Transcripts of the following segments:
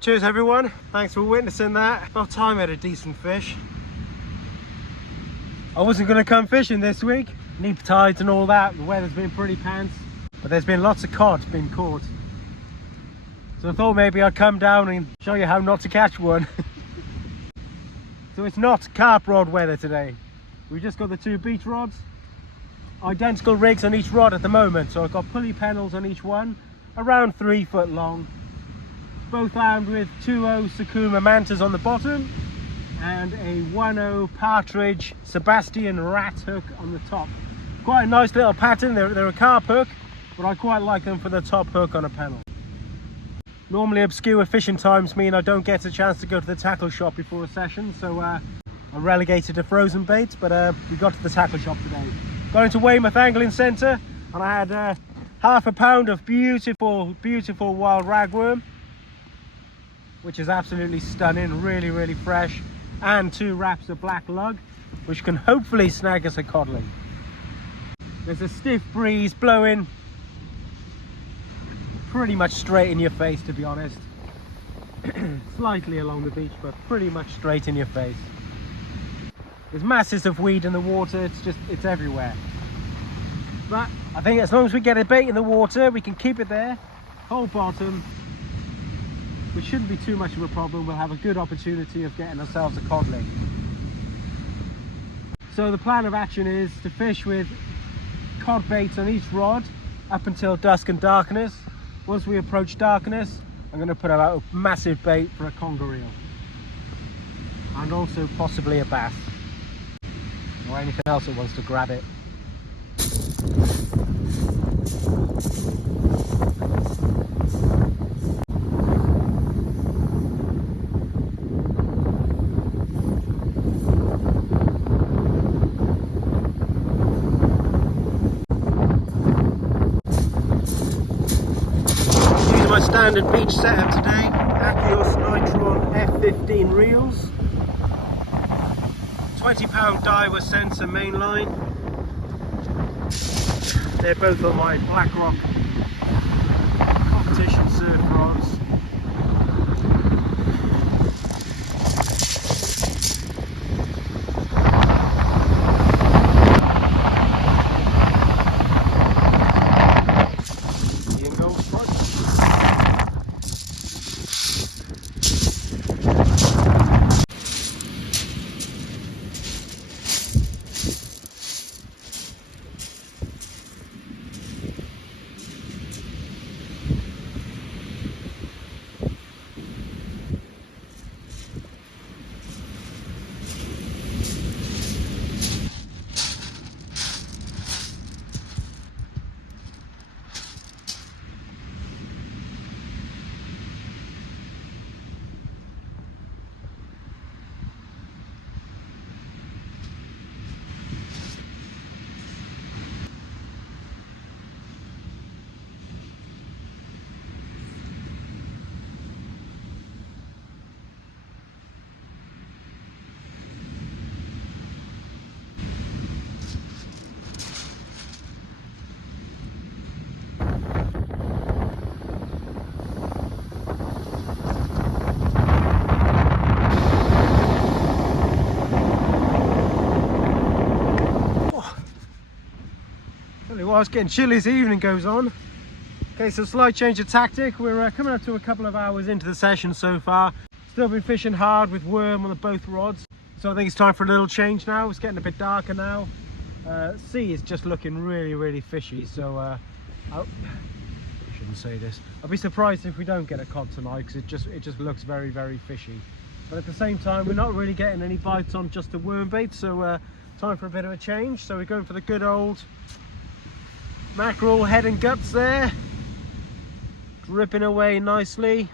Cheers everyone, thanks for witnessing that. About time I had a decent fish. I wasn't going to come fishing this week, neap tides and all that, the weather's been pretty pants, but there's been lots of cod being caught. So I thought maybe I'd come down and show you how not to catch one. So it's not carp rod weather today. We just got the 2 beach rods, identical rigs on each rod at the moment. So I've got pulley panels on each one, around 3 foot long, both armed with 2.0 Sakuma mantas on the bottom and a 1.0 Partridge Sebastian rat hook on the top. Quite a nice little pattern. They're a carp hook, but I quite like them for the top hook on a panel. Normally obscure fishing times mean I don't get a chance to go to the tackle shop before a session, so I'm relegated to frozen baits, but we got to the tackle shop today. Got into Weymouth Angling Centre and I had half a pound of beautiful wild ragworm, which is absolutely stunning, really fresh, and 2 wraps of black lug, which can hopefully snag us a codling. There's a stiff breeze blowing pretty much straight in your face, to be honest. Slightly along the beach, but pretty much straight in your face. There's masses of weed in the water, it's everywhere. But I think as long as we get a bait in the water, we can keep it there, hold bottom, which shouldn't be too much of a problem. We'll have a good opportunity of getting ourselves a codling. So the plan of action is to fish with cod baits on each rod up until dusk and darkness. Once we approach darkness, I'm going to put out a massive bait for a conger eel and also possibly a bass or anything else that wants to grab it. Standard beach setup today, Aquios Nitron F15 reels, 20-pound Daiwa sensor mainline. They're both on my BlackRock competition surf rods. Well, it's getting chilly as the evening goes on. Okay, so slight change of tactic. We're coming up to a couple of hours into the session so far. Still been fishing hard with worm on both rods. So I think it's time for a little change now. It's getting a bit darker now. Sea is just looking really fishy. So I shouldn't say this. I'll be surprised if we don't get a cod tonight because it just looks very fishy. But at the same time, we're not really getting any bites on just the worm bait. So time for a bit of a change. So we're going for the good old mackerel head and guts there, dripping away nicely.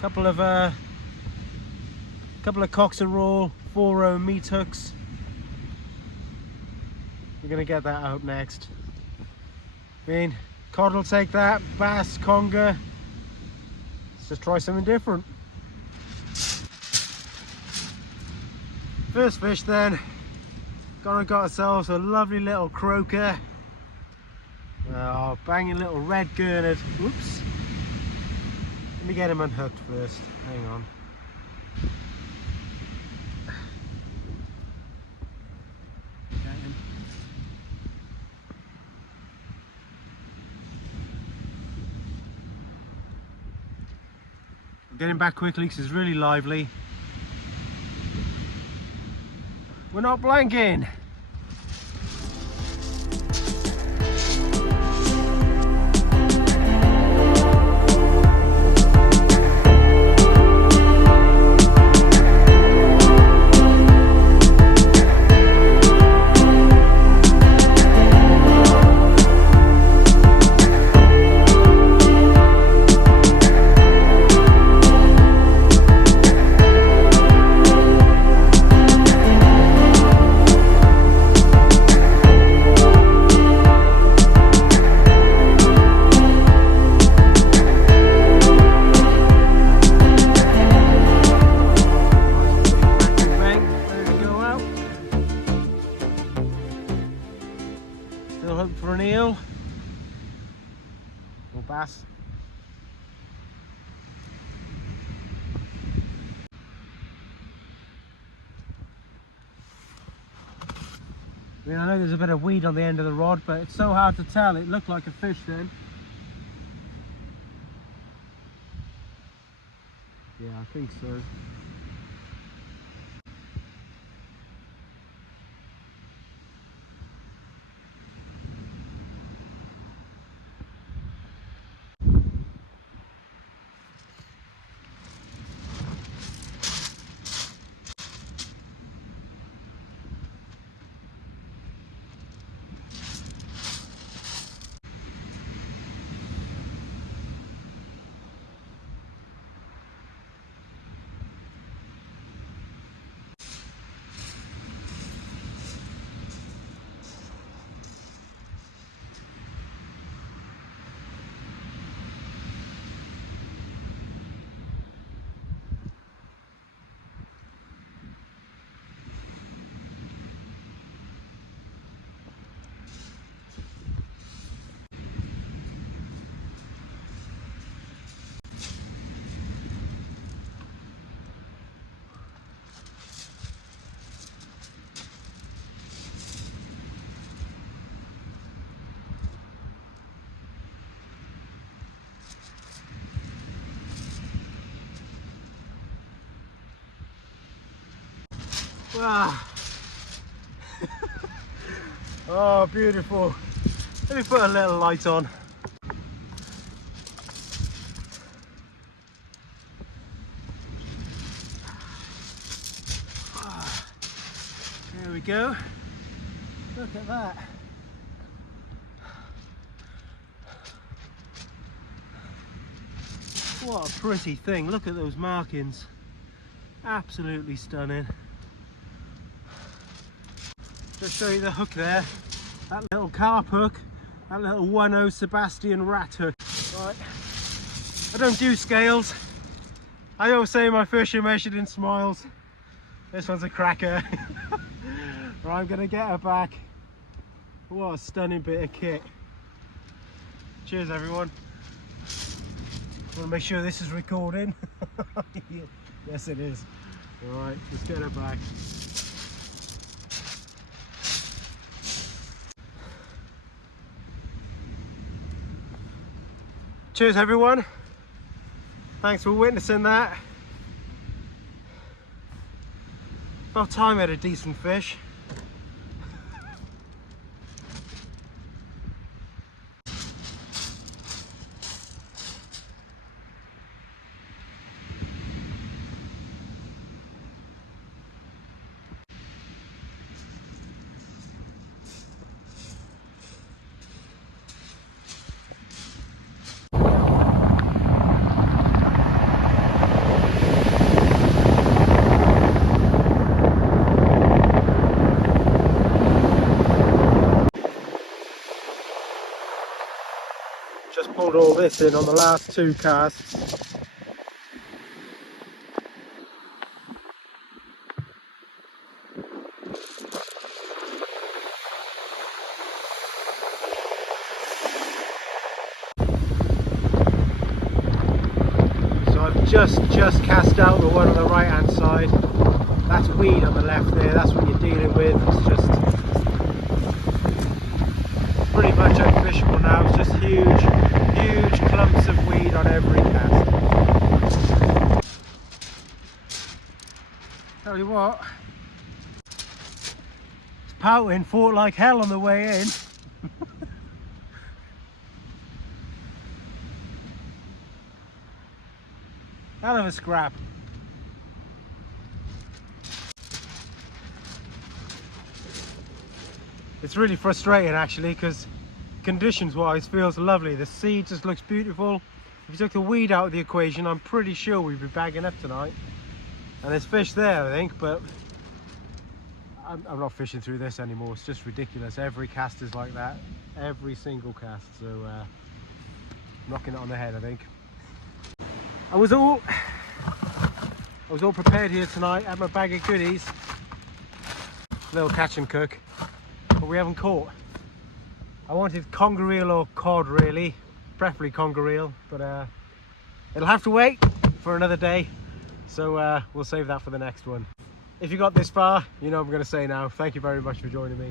Couple of cocks and roll 4.0 meat hooks. We're gonna get that out next. I mean, cod will take that, bass, conger. Let's just try something different. First fish then, got ourselves a lovely little croaker. Oh, banging little red gurnard. Whoops. Let me get him unhooked first. Hang on. Get him. I'll get him back quickly because he's really lively. We're not blanking. For an eel or bass. I mean, I know there's a bit of weed on the end of the rod, but it's so hard to tell. It looked like a fish then. Yeah, I think so. Wow. Oh, beautiful. Let me put a little light on. There we go. Look at that. What a pretty thing. Look at those markings. Absolutely stunning. Just show you the hook there. That little carp hook. That little 1/0 Sebastian rat hook. Right. I don't do scales. I always say my fish are measured in smiles. This one's a cracker. Right, I'm gonna get her back. What a stunning bit of kit. Cheers everyone. I want to make sure this is recording. Yes it is. Alright, let's get her back. Cheers everyone. Thanks for witnessing that. About time I had a decent fish. Just pulled all this in on the last 2 casts. just cast out the one on the right hand side. That's weed on the left there, that's what you're dealing with. It's just pretty much unfishable now. It's just huge clumps of weed on every cast. Tell you what, it's pouting, fought like hell on the way in. Hell of a scrap. It's really frustrating actually, because conditions wise feels lovely. The sea just looks beautiful. If you took the weed out of the equation, I'm pretty sure we'd be bagging up tonight. And there's fish there, I think, but I'm not fishing through this anymore. It's just ridiculous. Every cast is like that. Every single cast. So knocking it on the head, I think. I was all prepared here tonight. Had my bag of goodies. Little catch and cook. But we haven't caught. I wanted conger eel or cod really. Preferably conger eel. But it'll have to wait for another day. So we'll save that for the next one. If you got this far, you know what I'm going to say now. Thank you very much for joining me.